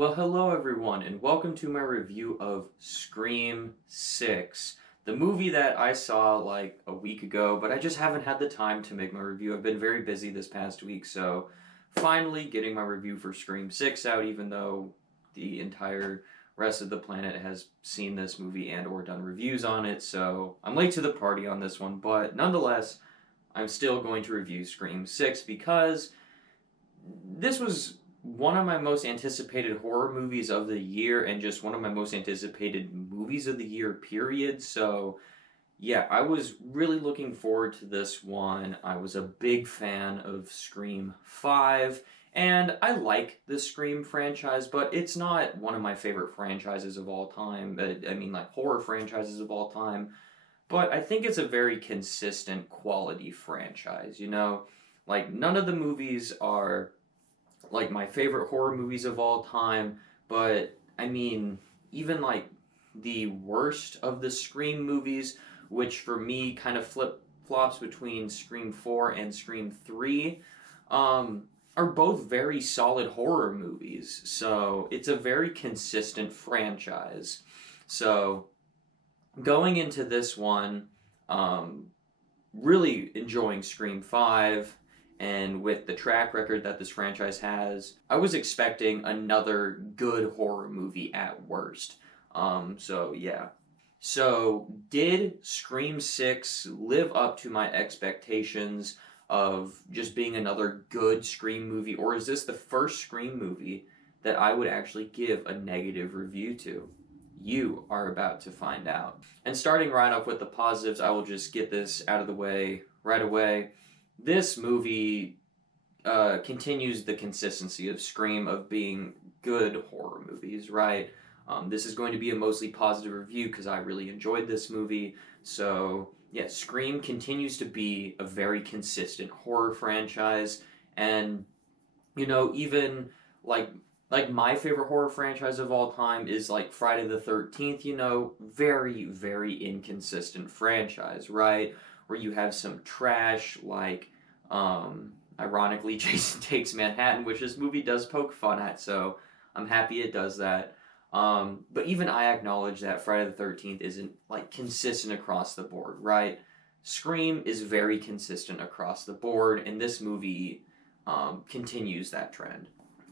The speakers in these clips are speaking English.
Well, hello everyone, and welcome to my review of Scream 6, the movie that I saw like a week ago, but I just haven't had the time to make my review. I've been very busy this past week, so finally getting my review for Scream 6 out, even though the entire rest of the planet has seen this movie and or done reviews on it, so I'm late to the party on this one, but nonetheless, I'm still going to review Scream 6 because this was one of my most anticipated horror movies of the year and just one of my most anticipated movies of the year, period. So, yeah, I was really looking forward to this one. I was a big fan of Scream 5, and I like the Scream franchise, but it's not one of my favorite franchises of all time. I mean, like horror franchises of all time. But I think it's a very consistent quality franchise, you know? Like, none of the movies are like my favorite horror movies of all time, but I mean, even like the worst of the Scream movies, which for me kind of flip flops between Scream 4 and Scream 3, are both very solid horror movies. So it's a very consistent franchise. So going into this one, um, really enjoying Scream 5, and with the track record that this franchise has, I was expecting another good horror movie at worst. So yeah. So, did Scream 6 live up to my expectations of just being another good Scream movie, or is this the first Scream movie that I would actually give a negative review to? You are about to find out. And starting right off with the positives, I will just get this out of the way right away. This movie continues the consistency of Scream of being good horror movies, right? This is going to be a mostly positive review because I really enjoyed this movie. So, yeah, Scream continues to be a very consistent horror franchise. And, you know, even like my favorite horror franchise of all time is like Friday the 13th, you know, very, very inconsistent franchise, right? Where you have some trash like ironically Jason Takes Manhattan, which this movie does poke fun at, so I'm happy it does that. But even I acknowledge that Friday the 13th isn't like consistent across the board, right? Scream is very consistent across the board, and this movie continues that trend.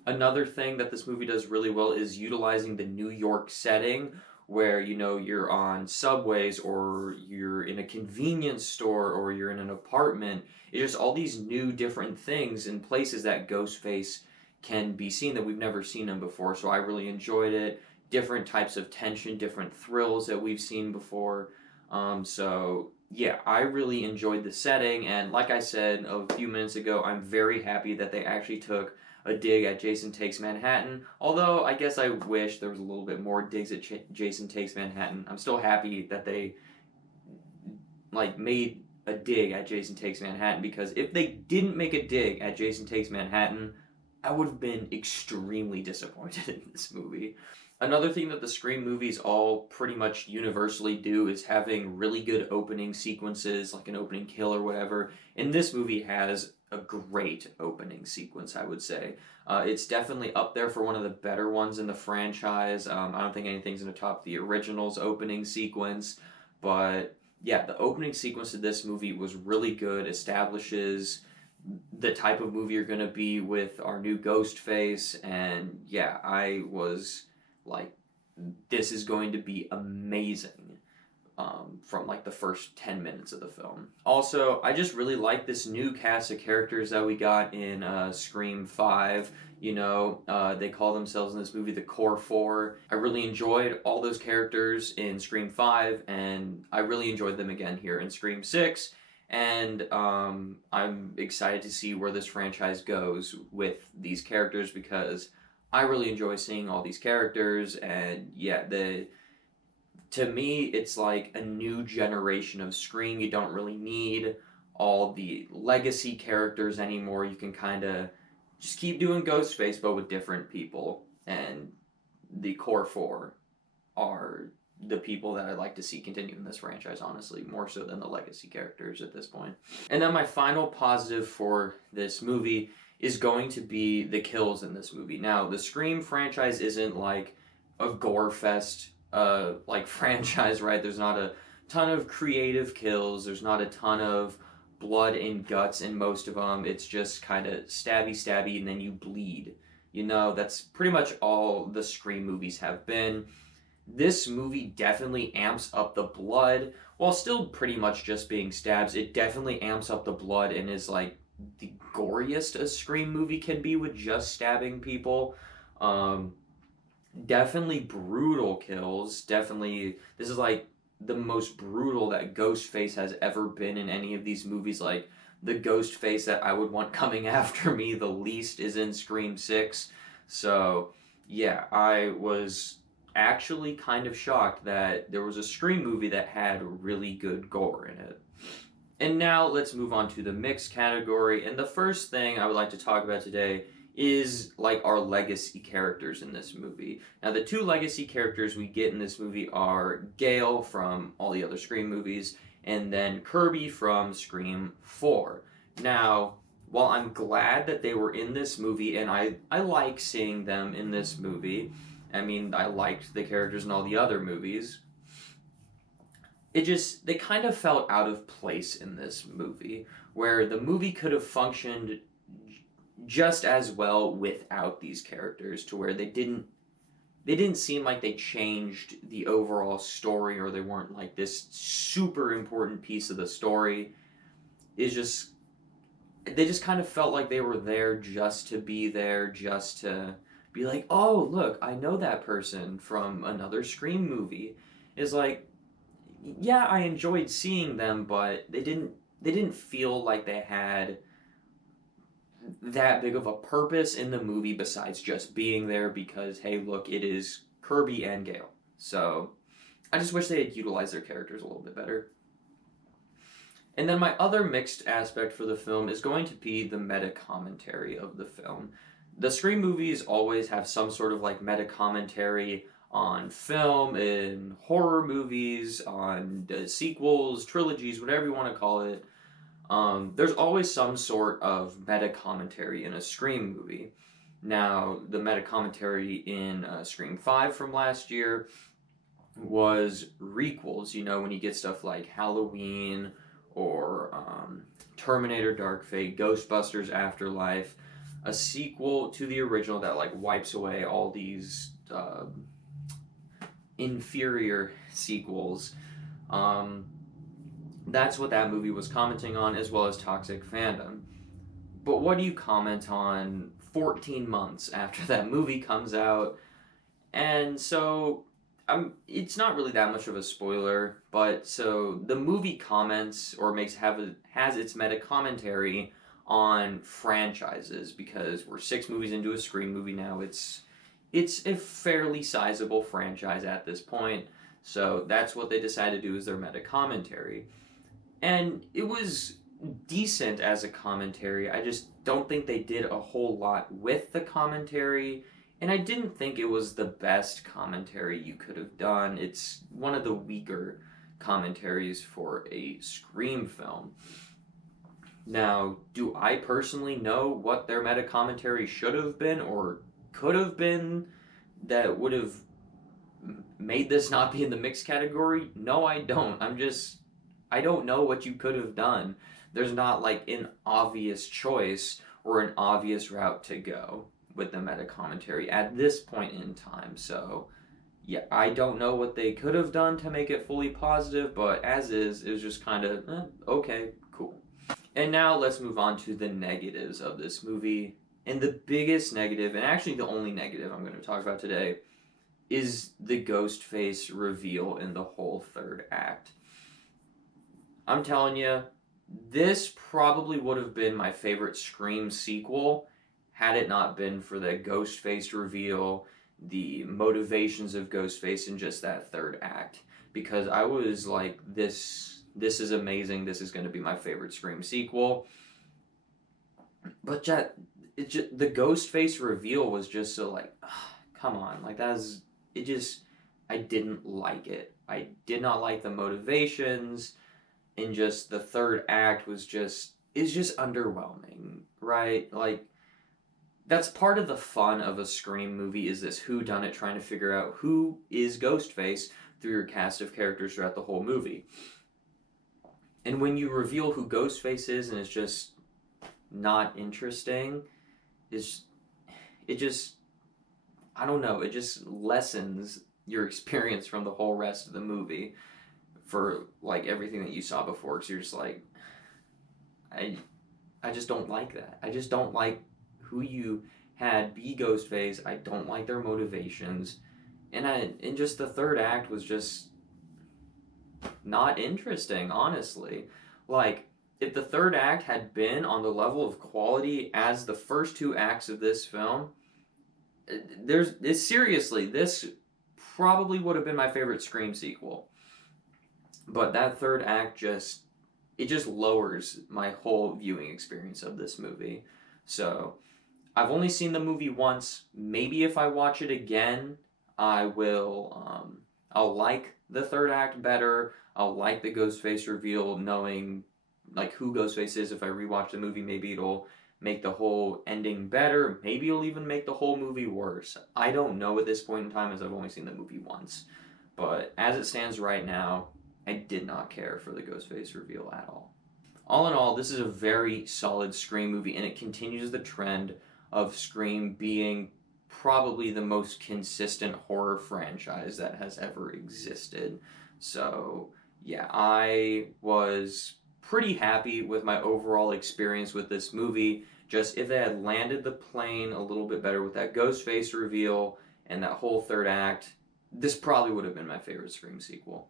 Another thing that this movie does really well is utilizing the New York setting where you know you're on subways or you're in a convenience store or you're in an apartment. It's just all these new different things and places that Ghostface can be seen that we've never seen him before. So I really enjoyed it. Different types of tension, different thrills that we've seen before. So yeah, I really enjoyed the setting, and like I said a few minutes ago, I'm very happy that they actually took a dig at Jason Takes Manhattan. Although I guess I wish there was a little bit more digs at Jason Takes Manhattan. I'm still happy that they like made a dig at Jason Takes Manhattan because if they didn't make a dig at Jason Takes Manhattan, I would have been extremely disappointed in this movie. Another thing that the Scream movies all pretty much universally do is having really good opening sequences, like an opening kill or whatever. And this movie has a great opening sequence, I would say. It's definitely up there for one of the better ones in the franchise. I don't think anything's going to top the original's opening sequence, but yeah, the opening sequence of this movie was really good, establishes the type of movie you're going to be with our new Ghostface, and yeah, I was like, this is going to be amazing from like the first 10 minutes of the film. Also, I just really like this new cast of characters that we got in Scream 5. You know, they call themselves in this movie the Core Four. I really enjoyed all those characters in Scream 5, and I really enjoyed them again here in Scream 6. And I'm excited to see where this franchise goes with these characters because I really enjoy seeing all these characters, and yeah, to me it's like a new generation of Scream. You don't really need all the legacy characters anymore. You can kind of just keep doing Ghostface but with different people, and the core four are the people that I'd like to see continue in this franchise, honestly, more so than the legacy characters at this point. And then my final positive for this movie is going to be the kills in this movie. Now, the Scream franchise isn't like a gore fest like franchise, right? There's not a ton of creative kills. There's not a ton of blood and guts in most of them. It's just kind of stabby stabby and then you bleed. You know, that's pretty much all the Scream movies have been. This movie definitely amps up the blood while still pretty much just being stabs. It definitely amps up the blood and is like the goriest a Scream movie can be with just stabbing people. Um, Definitely brutal kills. Definitely, this is like the most brutal that Ghostface has ever been in any of these movies. Like, the Ghostface that I would want coming after me the least is in Scream 6. So, yeah, I was actually kind of shocked that there was a Scream movie that had really good gore in it. And now let's move on to the mixed category. And the first thing I would like to talk about today is like our legacy characters in this movie. Now, the two legacy characters we get in this movie are Gale from all the other Scream movies, and then Kirby from Scream 4. Now, while I'm glad that they were in this movie, and I like seeing them in this movie, I mean, I liked the characters in all the other movies, they kind of felt out of place in this movie, where the movie could have functioned just as well without these characters, to where they didn't seem like they changed the overall story, or they weren't like this super important piece of the story. It's just they just kind of felt like they were there just to be there, just to be like, oh look, I know that person from another Scream movie. Is like, yeah, I enjoyed seeing them, but they didn't feel like they had that big of a purpose in the movie besides just being there because, hey, look, it is Kirby and Gale. So I just wish they had utilized their characters a little bit better. And then my other mixed aspect for the film is going to be the meta commentary of the film. The Scream movies always have some sort of like meta commentary on film, in horror movies, on sequels, trilogies, whatever you want to call it. There's always some sort of meta commentary in a Scream movie. Now, the meta commentary in Scream 5 from last year was requels, you know, when you get stuff like Halloween or Terminator Dark Fate, Ghostbusters Afterlife, a sequel to the original that like wipes away all these inferior sequels. That's what that movie was commenting on, as well as toxic fandom. But what do you comment on 14 months after that movie comes out? And so, it's not really that much of a spoiler, but so the movie comments or has its meta commentary on franchises, because we're 6 movies into a Scream movie now. It's a fairly sizable franchise at this point, so that's what they decided to do as their meta commentary. And it was decent as a commentary. I just don't think they did a whole lot with the commentary, and I didn't think it was the best commentary you could have done. It's one of the weaker commentaries for a Scream film. Now, do I personally know what their meta commentary should have been or could have been that would have made this not be in the mixed category? No, I don't. I don't know what you could have done. There's not like an obvious choice or an obvious route to go with the meta commentary at this point in time. So, yeah, I don't know what they could have done to make it fully positive, but as is, it was just kind of, okay, cool. And now let's move on to the negatives of this movie. And the biggest negative, and actually the only negative I'm going to talk about today, is the Ghostface reveal in the whole third act. I'm telling you, this probably would have been my favorite Scream sequel had it not been for the Ghostface reveal, the motivations of Ghostface, and just that third act. Because I was like, this is amazing, this is going to be my favorite Scream sequel. But the Ghostface reveal was just so like, come on, like I didn't like it. I did not like the motivations, and just the third act is just underwhelming, right? Like, that's part of the fun of a Scream movie, is this whodunit, trying to figure out who is Ghostface through your cast of characters throughout the whole movie. And when you reveal who Ghostface is and it's just not interesting, is it just, I don't know, it just lessens your experience from the whole rest of the movie for like everything that you saw before, because you're just like, I just don't like that. I just don't like who you had be Ghostface. I don't like their motivations. And just the third act was just not interesting, honestly. Like, if the third act had been on the level of quality as the first two acts of this film, seriously, this probably would have been my favorite Scream sequel. But that third act just lowers my whole viewing experience of this movie. So I've only seen the movie once. Maybe if I watch it again, I will. I'll like the third act better. I'll like the Ghostface reveal, knowing like who Ghostface is. If I rewatch the movie, maybe it'll make the whole ending better. Maybe it'll even make the whole movie worse. I don't know at this point in time, as I've only seen the movie once. But as it stands right now, I did not care for the Ghostface reveal at all. All in all, this is a very solid Scream movie, and it continues the trend of Scream being probably the most consistent horror franchise that has ever existed. So, yeah, I was pretty happy with my overall experience with this movie. Just if they had landed the plane a little bit better with that Ghostface reveal and that whole third act, this probably would have been my favorite Scream sequel.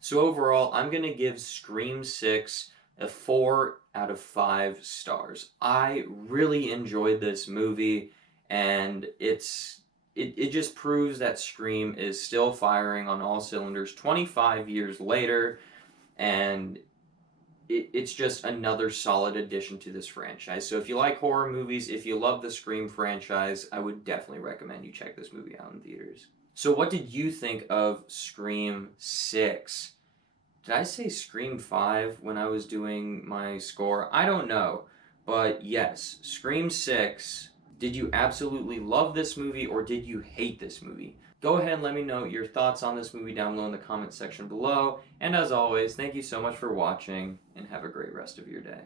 So overall, I'm going to give Scream 6 a 4 out of 5 stars. I really enjoyed this movie, and it just proves that Scream is still firing on all cylinders 25 years later, and it's just another solid addition to this franchise. So if you like horror movies, if you love the Scream franchise, I would definitely recommend you check this movie out in theaters. So what did you think of Scream 6? Did I say Scream 5 when I was doing my score? I don't know. But yes, Scream 6. Did you absolutely love this movie, or did you hate this movie? Go ahead and let me know your thoughts on this movie down below in the comment section below. And as always, thank you so much for watching, and have a great rest of your day.